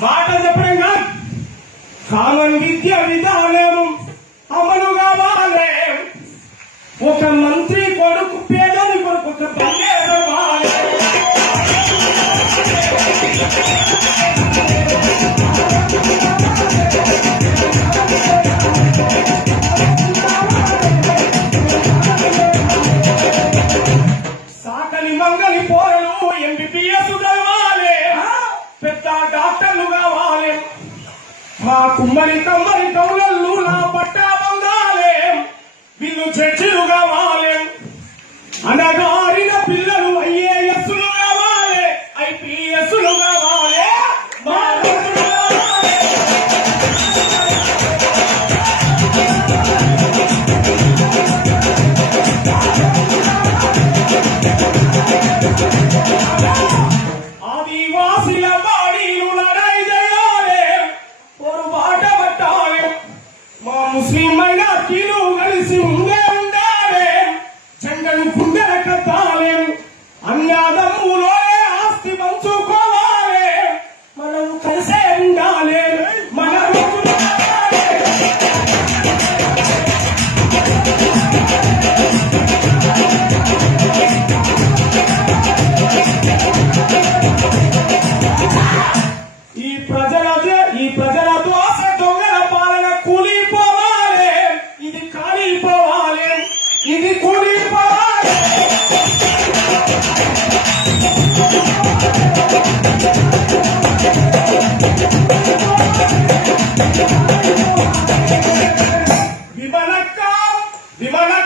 మాట చెప్పడం కాదు. కామన్ విద్య విధానం అమలు కావాలి. ఒక మంత్రి కొడుకు పేదని కొడుకు ఒక పల్లె మా కుమ్మరి కమ్మరి కౌలళ్ళు నా పట్టా పొందాలి వీళ్ళు చర్చిలు మాలేం. అనగా 家的木罗。Viva!